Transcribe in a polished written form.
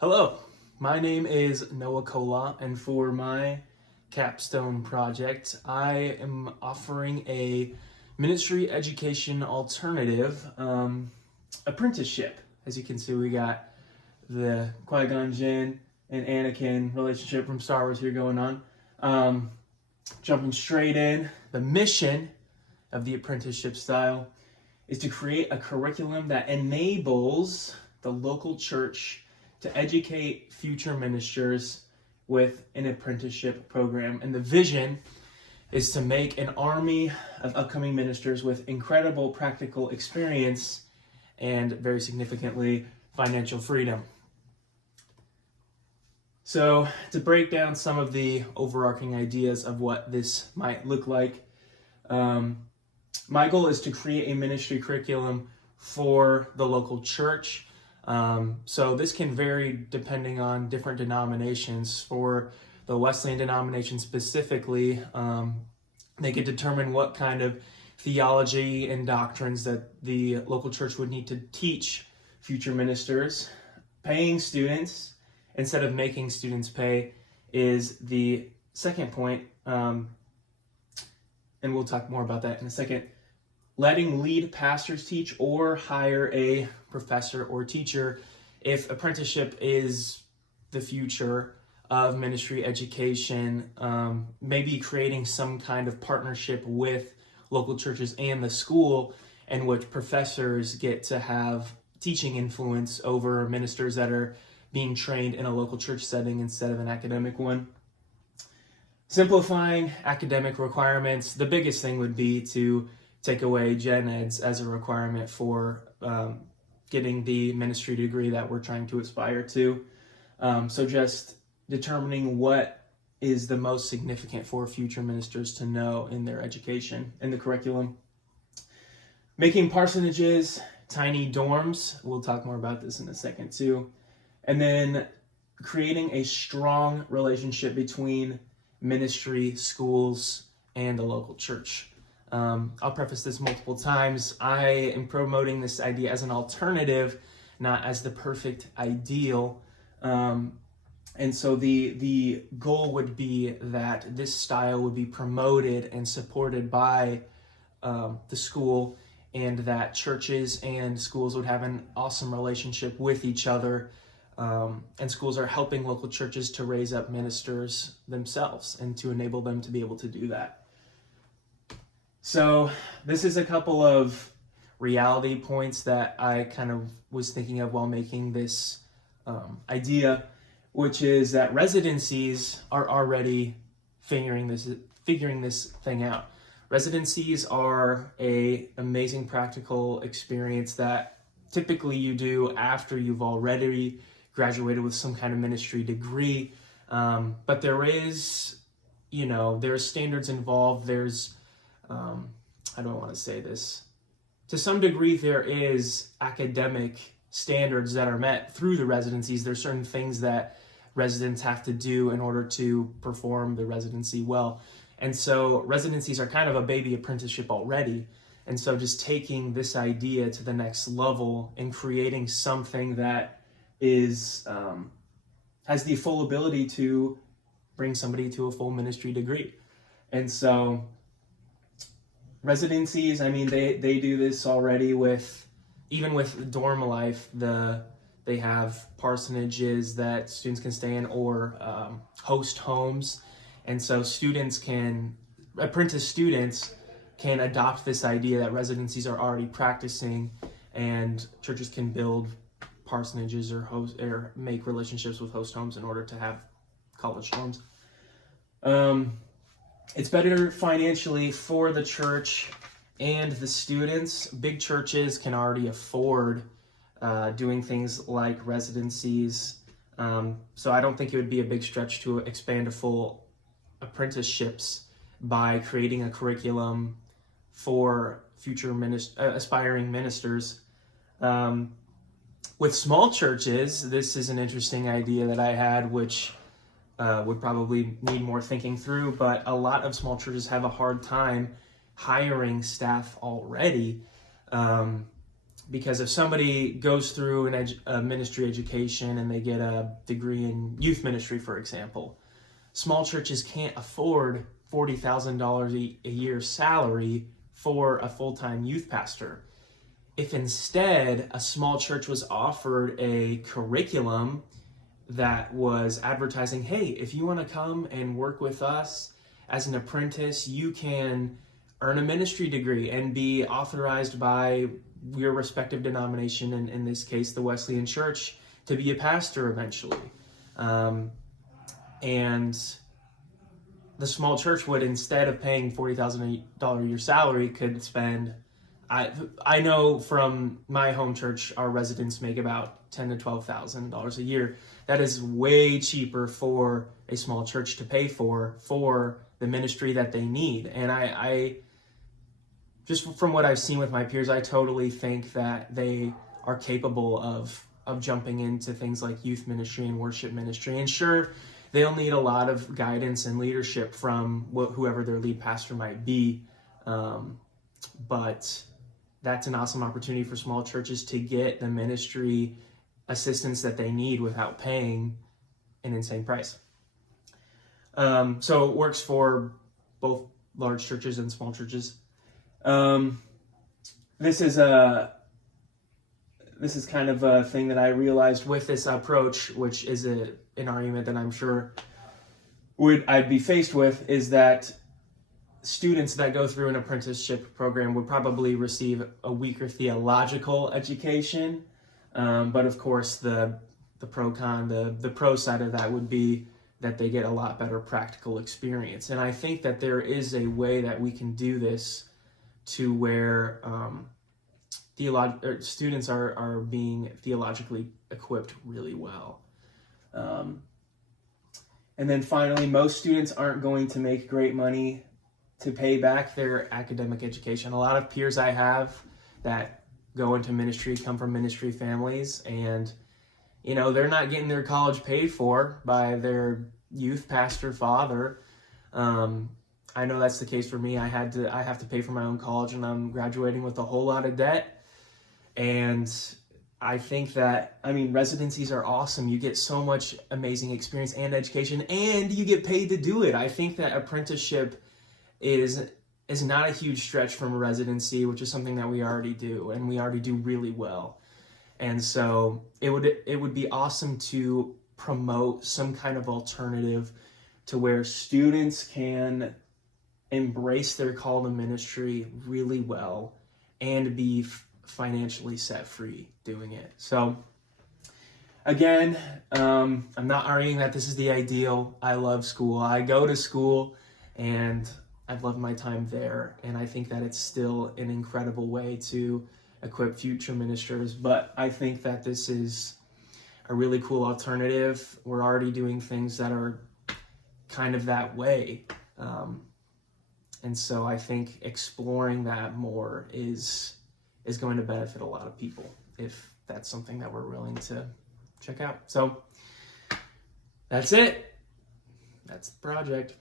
Hello, my name is Noah Kola, and for my capstone project, I am offering a ministry education alternative apprenticeship. As you can see, we got the Qui-Gon Jinn and Anakin relationship from Star Wars here going on. Jumping straight in, the mission of the apprenticeship style is to create a curriculum that enables the local church to educate future ministers with an apprenticeship program. And the vision is to make an army of upcoming ministers with incredible practical experience and, very significantly, financial freedom. So, to break down some of the overarching ideas of what this might look like, my goal is to create a ministry curriculum for the local church. So this can vary depending on different denominations. For the Wesleyan denomination specifically, they could determine what kind of theology and doctrines that the local church would need to teach future ministers. Paying students instead of making students pay is the second point, and we'll talk more about that in a second. Letting lead pastors teach or hire a professor or teacher. If apprenticeship is the future of ministry education, maybe creating some kind of partnership with local churches and the school in which professors get to have teaching influence over ministers that are being trained in a local church setting instead of an academic one. Simplifying academic requirements. The biggest thing would be to take away gen eds as a requirement for getting the ministry degree that we're trying to aspire to. So just determining what is the most significant for future ministers to know in their education, in the curriculum. Making parsonages, tiny dorms. We'll talk more about this in a second too. And then creating a strong relationship between ministry, schools, and the local church. I'll preface this multiple times. I am promoting this idea as an alternative, not as the perfect ideal. And so the goal would be that this style would be promoted and supported by the school, and that churches and schools would have an awesome relationship with each other. And schools are helping local churches to raise up ministers themselves and to enable them to be able to do that. So this is a couple of reality points that I kind of was thinking of while making this idea, which is that residencies are already figuring this thing out. Residencies are an amazing practical experience that typically you do after you've already graduated with some kind of ministry degree. But there's standards involved. There's I don't want to say this. To some degree, there is academic standards that are met through the residencies. There's certain things that residents have to do in order to perform the residency well. And so residencies are kind of a baby apprenticeship already. And so just taking this idea to the next level and creating something that is has the full ability to bring somebody to a full ministry degree. And so residencies, I mean, they do this already even with dorm life. They have parsonages that students can stay in, or host homes. And so apprentice students can adopt this idea that residencies are already practicing, and churches can build parsonages or make relationships with host homes in order to have college dorms. It's better financially for the church and the students. Big churches can already afford doing things like residencies. So I don't think it would be a big stretch to expand to full apprenticeships by creating a curriculum for future aspiring ministers. With small churches, this is an interesting idea that I had, which would probably need more thinking through, but a lot of small churches have a hard time hiring staff already. because if somebody goes through a ministry education and they get a degree in youth ministry, for example, small churches can't afford $40,000 a year salary for a full-time youth pastor. If instead a small church was offered a curriculum that was advertising, hey, if you want to come and work with us as an apprentice, you can earn a ministry degree and be authorized by your respective denomination, in this case, the Wesleyan Church, to be a pastor eventually. And the small church would, instead of paying $40,000 a year salary, could spend, I know from my home church, our residents make about $10,000 to $12,000 a year. That is way cheaper for a small church to pay for the ministry that they need. And I just from what I've seen with my peers, I totally think that they are capable of jumping into things like youth ministry and worship ministry. And sure, they'll need a lot of guidance and leadership from whoever their lead pastor might be. But that's an awesome opportunity for small churches to get the ministry assistance that they need without paying an insane price. So it works for both large churches and small churches. This is kind of a thing that I realized with this approach, which is an argument that I'm sure I'd be faced with, is that students that go through an apprenticeship program would probably receive a weaker theological education. But of course, the pro side of that would be that they get a lot better practical experience. And I think that there is a way that we can do this to where students are being theologically equipped really well. And then finally, most students aren't going to make great money to pay back their academic education. A lot of peers I have that go into ministry come from ministry families, and they're not getting their college paid for by their youth pastor father. I know that's the case for me. I have to pay for my own college, and I'm graduating with a whole lot of debt. And I think that, residencies are awesome. You get so much amazing experience and education, and you get paid to do it. I think that apprenticeship is not a huge stretch from a residency, which is something that we already do, and we already do really well. And so it would be awesome to promote some kind of alternative to where students can embrace their call to ministry really well and be financially set free doing it. So again, I'm not arguing that this is the ideal. I love school. I go to school and I've loved my time there, and I think that it's still an incredible way to equip future ministers. But I think that this is a really cool alternative. We're already doing things that are kind of that way. And so I think exploring that more is going to benefit a lot of people if that's something that we're willing to check out. So that's it. That's the project.